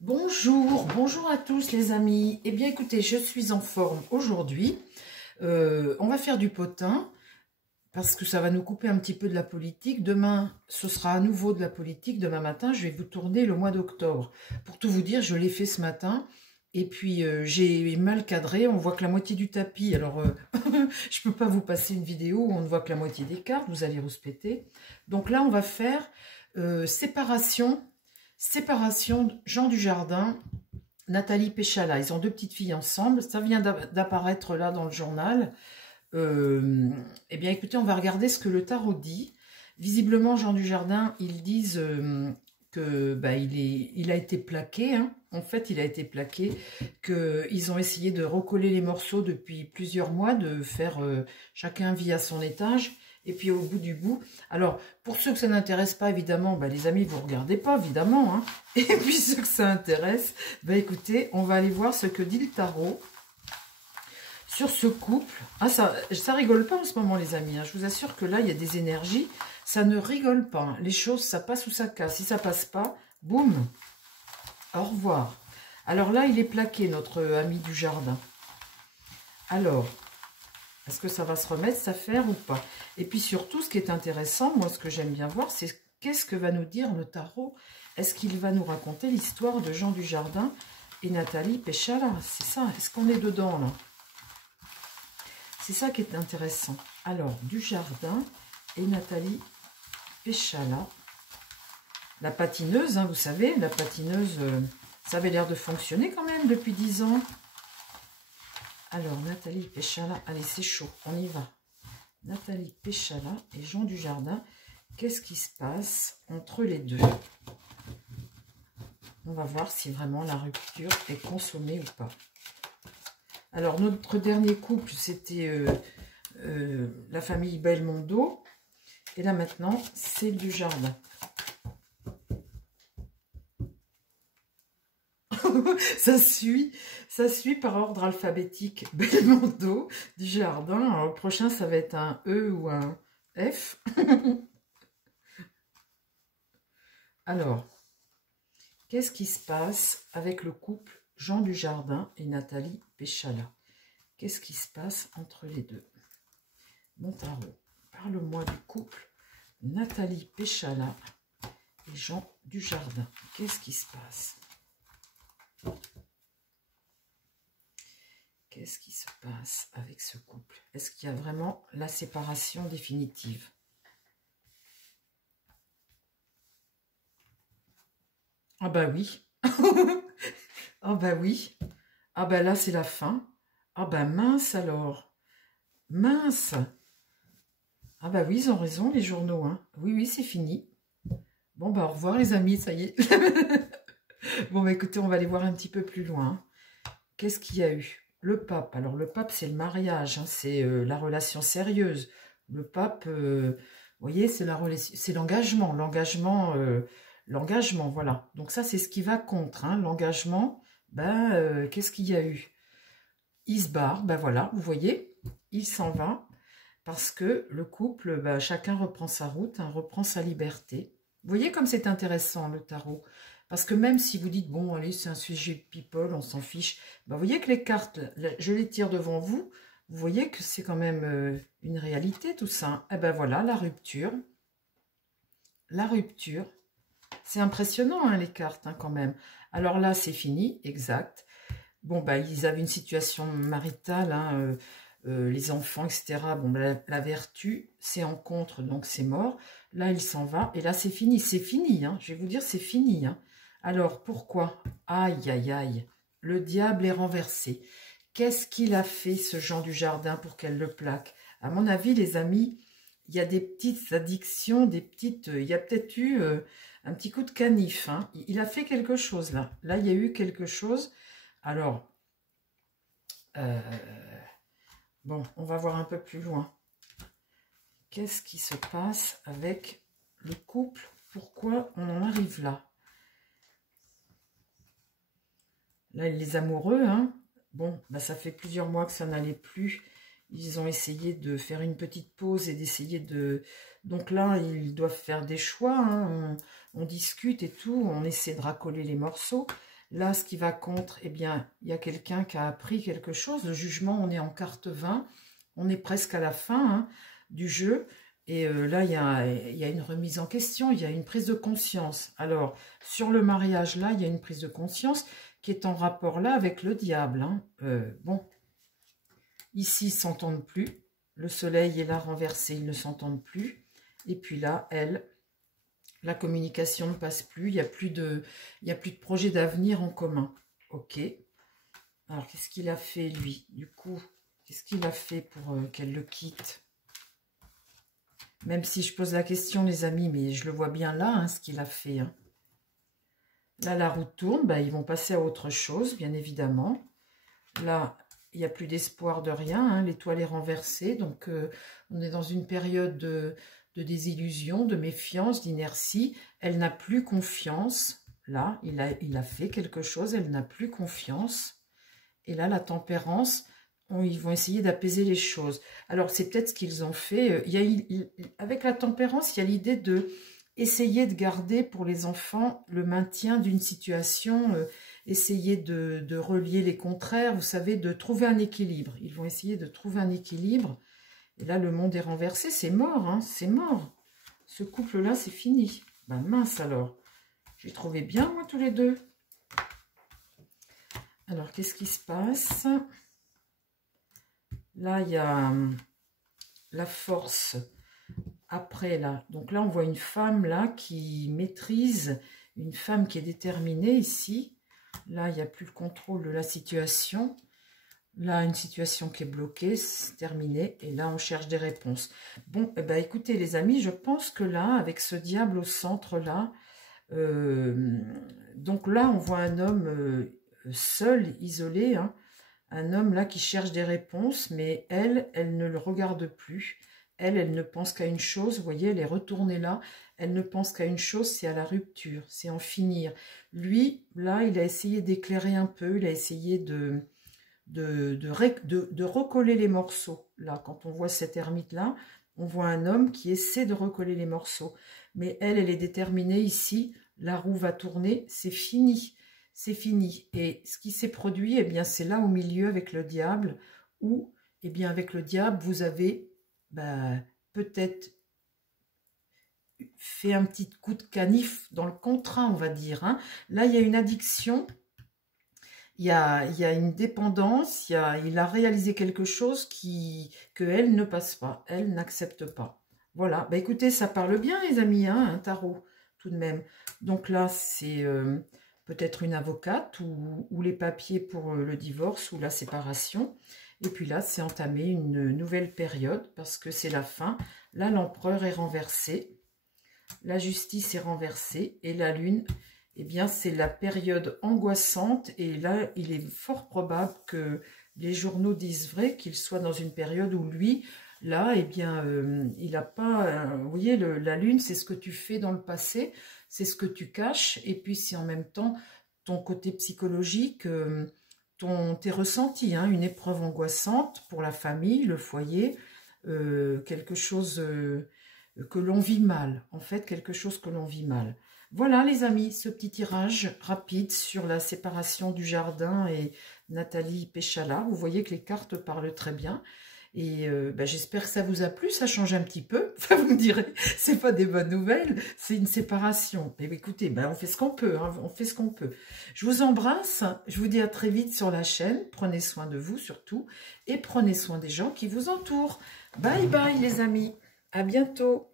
Bonjour à tous les amis. Eh bien écoutez, je suis en forme aujourd'hui. On va faire du potin parce que ça va nous couper un petit peu de la politique. Demain, ce sera à nouveau de la politique. Demain matin, je vais vous tourner le mois d'octobre. Pour tout vous dire, je l'ai fait ce matin. Et puis, j'ai mal cadré. On voit que la moitié du tapis. Alors, je peux pas vous passer une vidéo où on ne voit que la moitié des cartes. Vous allez rouspéter. Donc là, on va faire séparation Jean Dujardin, Nathalie Péchala. Ils ont deux petites filles ensemble. Ça vient d'apparaître là dans le journal. Eh bien, écoutez, on va regarder ce que le tarot dit. Visiblement, Jean Dujardin, ils disent que il a été plaqué. Hein. En fait, il a été plaqué. Qu'ils ont essayé de recoller les morceaux depuis plusieurs mois, de faire chacun vit à son étage. Et puis au bout du bout, alors pour ceux que ça n'intéresse pas, évidemment, les amis, vous ne regardez pas, évidemment. Hein. Et puis ceux que ça intéresse, écoutez, on va aller voir ce que dit le tarot sur ce couple. Ah, ça rigole pas en ce moment, les amis. Hein. Je vous assure que là, il y a des énergies. Ça ne rigole pas. Hein. Les choses, ça passe ou ça casse. Si ça passe pas, boum, au revoir. Alors là, il est plaqué, notre ami du jardin. Alors... est-ce que ça va se remettre, cette affaire ou pas? Et puis surtout, ce qui est intéressant, moi, ce que j'aime bien voir, c'est qu'est-ce que va nous dire le tarot? Est-ce qu'il va nous raconter l'histoire de Jean Dujardin et Nathalie Péchala? C'est ça, est-ce qu'on est dedans, là? C'est ça qui est intéressant. Alors, Dujardin et Nathalie Péchala. La patineuse, hein, vous savez, la patineuse, ça avait l'air de fonctionner quand même depuis 10 ans. Alors, Nathalie Péchala, allez, c'est chaud, on y va. Nathalie Péchala et Jean Dujardin, qu'est-ce qui se passe entre les deux? On va voir si vraiment la rupture est consommée ou pas. Alors, notre dernier couple, c'était la famille Belmondo. Et là, maintenant, c'est Dujardin. ça suit par ordre alphabétique. Belmondo, Dujardin. Alors, le prochain, ça va être un E ou un F. Alors, qu'est-ce qui se passe avec le couple Jean Dujardin et Nathalie Péchala? Qu'est-ce qui se passe entre les deux? Mon tarot, parle-moi du couple Nathalie Péchala et Jean Dujardin. Qu'est-ce qui se passe? Qu'est-ce qui se passe avec ce couple? Est-ce qu'il y a vraiment la séparation définitive? Ah bah oui. Ah bah oui. Ah bah là, c'est la fin. Ah bah mince alors. Mince. Ah bah oui, ils ont raison, les journaux. Hein. Oui, c'est fini. Bon bah au revoir les amis, ça y est. Bon bah écoutez, on va aller voir un petit peu plus loin. Qu'est-ce qu'il y a eu? Le pape. Alors le pape, c'est le mariage, hein, c'est la relation sérieuse. Le pape, vous voyez, c'est l'engagement. L'engagement, voilà. Donc ça, c'est ce qui va contre. Hein, l'engagement, qu'est-ce qu'il y a eu? Il se barre, voilà, vous voyez, il s'en va. Parce que le couple, chacun reprend sa route, hein, reprend sa liberté. Vous voyez comme c'est intéressant, le tarot. Parce que même si vous dites, bon, allez, c'est un sujet de people, on s'en fiche. Vous voyez que les cartes, je les tire devant vous. Vous voyez que c'est quand même une réalité, tout ça. Eh ben voilà, la rupture. La rupture. C'est impressionnant, hein, les cartes, hein, quand même. Alors là, c'est fini, exact. Bon, ils avaient une situation maritale, hein, les enfants, etc. Bon, la vertu, c'est en contre, donc c'est mort. Là, il s'en va. Et là, c'est fini. C'est fini, hein. Je vais vous dire, c'est fini. Hein. Alors, pourquoi? Aïe, aïe, aïe. Le diable est renversé. Qu'est-ce qu'il a fait, ce Jean Dujardin, pour qu'elle le plaque? À mon avis, les amis, il y a des petites addictions, il y a peut-être eu un petit coup de canif. Hein. Il a fait quelque chose, là. Là, il y a eu quelque chose. Alors... bon, on va voir un peu plus loin. Qu'est-ce qui se passe avec le couple? Pourquoi on en arrive là? Là, les amoureux, hein. Bon, ça fait plusieurs mois que ça n'allait plus. Ils ont essayé de faire une petite pause et d'essayer de... Donc là, ils doivent faire des choix. Hein. On discute et tout, on essaie de racoler les morceaux. Là, ce qui va contre, eh bien, il y a quelqu'un qui a appris quelque chose. Le jugement, on est en carte 20. On est presque à la fin hein, du jeu. Et là, il y a une remise en question, il y a une prise de conscience. Alors, sur le mariage, là, il y a une prise de conscience qui est en rapport là avec le diable. Hein. Bon, ici, ils ne s'entendent plus. Le soleil est là renversé, ils ne s'entendent plus. Et puis là, elle, la communication ne passe plus. Il n'y a plus de projet d'avenir en commun. Ok. Alors, qu'est-ce qu'il a fait, lui? Du coup, qu'est-ce qu'il a fait pour qu'elle le quitte? Même si je pose la question, les amis, mais je le vois bien là, hein, ce qu'il a fait. Hein. Là, la roue tourne, bah, ils vont passer à autre chose, bien évidemment. Là, il n'y a plus d'espoir de rien, hein, l'étoile est renversée, donc on est dans une période de désillusion, de méfiance, d'inertie. Elle n'a plus confiance. Là, il a fait quelque chose, elle n'a plus confiance. Et là, la tempérance... Ils vont essayer d'apaiser les choses. Alors, c'est peut-être ce qu'ils ont fait. Avec la tempérance, il y a l'idée de essayer de garder pour les enfants le maintien d'une situation, essayer de relier les contraires, vous savez, de trouver un équilibre. Ils vont essayer de trouver un équilibre. Et là, le monde est renversé. C'est mort, hein, c'est mort. Ce couple-là, c'est fini. Ben mince alors. J'ai trouvé bien, moi, tous les deux. Alors, qu'est-ce qui se passe ? Là, il y a la force après, là. Donc là, on voit une femme, là, qui maîtrise, une femme qui est déterminée, ici. Là, il n'y a plus le contrôle de la situation. Là, une situation qui est bloquée, c'est terminé. Et là, on cherche des réponses. Bon, eh ben, écoutez, les amis, je pense que là, avec ce diable au centre, là, donc là, on voit un homme seul, isolé, hein. Un homme là qui cherche des réponses, mais elle ne le regarde plus. Elle ne pense qu'à une chose, vous voyez, elle est retournée là. Elle ne pense qu'à une chose, c'est à la rupture, c'est en finir. Lui, là, il a essayé d'éclairer un peu, il a essayé de recoller les morceaux. Là, quand on voit cet ermite-là, on voit un homme qui essaie de recoller les morceaux. Mais elle est déterminée ici, la roue va tourner, c'est fini. C'est fini. Et ce qui s'est produit, eh bien, c'est là au milieu avec le diable, où, eh bien, avec le diable, vous avez peut-être fait un petit coup de canif dans le contrat, on va dire. Hein. Là, il y a une addiction, il y a une dépendance, il a réalisé quelque chose que elle ne passe pas, elle n'accepte pas. Voilà. Bah, écoutez, ça parle bien, les amis, hein, un tarot, tout de même. Donc là, c'est... peut-être une avocate ou les papiers pour le divorce ou la séparation. Et puis là, c'est entamé une nouvelle période parce que c'est la fin. Là, l'empereur est renversé. La justice est renversée. Et la lune, eh bien, c'est la période angoissante. Et là, il est fort probable que les journaux disent vrai, qu'il soit dans une période où lui... Là, eh bien, il n'a pas... vous voyez, la lune, c'est ce que tu fais dans le passé, c'est ce que tu caches, et puis c'est en même temps ton côté psychologique, tes ressentis, hein, une épreuve angoissante pour la famille, le foyer, quelque chose que l'on vit mal, en fait, quelque chose que l'on vit mal. Voilà, les amis, ce petit tirage rapide sur la séparation du jardin et Nathalie Péchala. Vous voyez que les cartes parlent très bien. Et j'espère que ça vous a plu, ça change un petit peu. Enfin, vous me direz, c'est pas des bonnes nouvelles, c'est une séparation. Mais écoutez, on fait ce qu'on peut, hein, on fait ce qu'on peut. Je vous embrasse, je vous dis à très vite sur la chaîne. Prenez soin de vous surtout et prenez soin des gens qui vous entourent. Bye bye les amis, à bientôt.